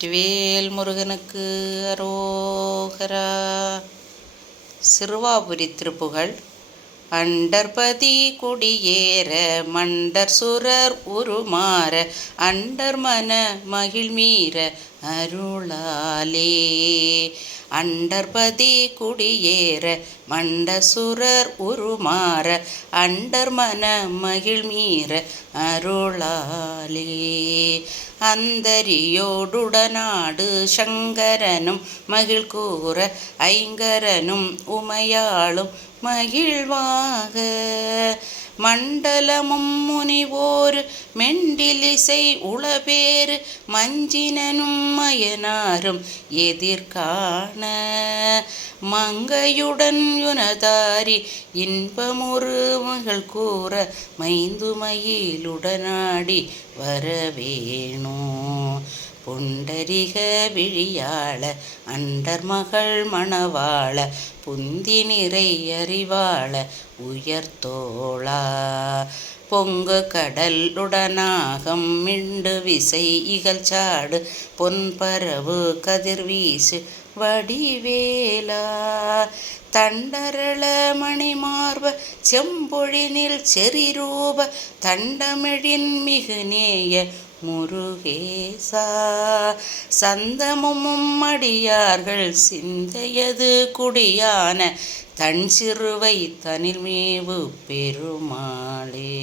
வெற்றிவேல் முருகனுக்கு அரோகரா. சிறுவாபுரி திருப்புகழ். அண்டர்பதி குடியேற மண்டர் சுரர் உருமாற அண்டர் மன மகிழ்மீற அருளாலே. அண்டர்பதி குடியேற மண்டர் சுரர் உருமாற அண்டர் மன மகிழ்மீற அருளாலே. அந்தரியோடுடனாடு சங்கரனும் மகிழ்கூற ஐங்கரனும் உமையாளும் மகிழ்வாக மண்டலமும் முனிவோரு மெண்டிலிசை உளபேறு மஞ்சினனும் மயனாரும் எதிர்காண மங்கையுடன் யுனதாரி இன்பமுறு மகள் கூற மைந்துமயிலுடனாடி வரவேணோ. புண்டரிக விழியாள அண்டர் மகள் மணவாள புந்தி நிறை அறிவாள உயர்த்தோளா. பொங்கு கடல் உடனாகம் மிண்டு விசை இகழ்ச்சாடு பொன்பரவு கதிர்வீசு வடிவேலா. தண்டரள மணிமார்ப செம்பொழினில் செறிரூப தண்டமிழின் மிகுநேய முருகேசா. சந்தமும் அடியார்கள் சிந்தையது குடியான தன் சிறுவை தனில்மேவு பெருமாளே.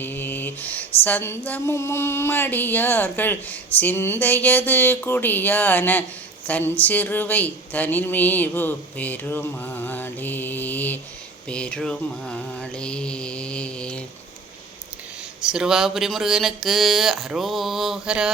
சந்தமும் அடியார்கள் சிந்தையது குடியான தன் சிறுவை தனில்மேவு பெருமாளே பெருமாளே. சிறுவாபுரி முருகனுக்கு அரோகரா.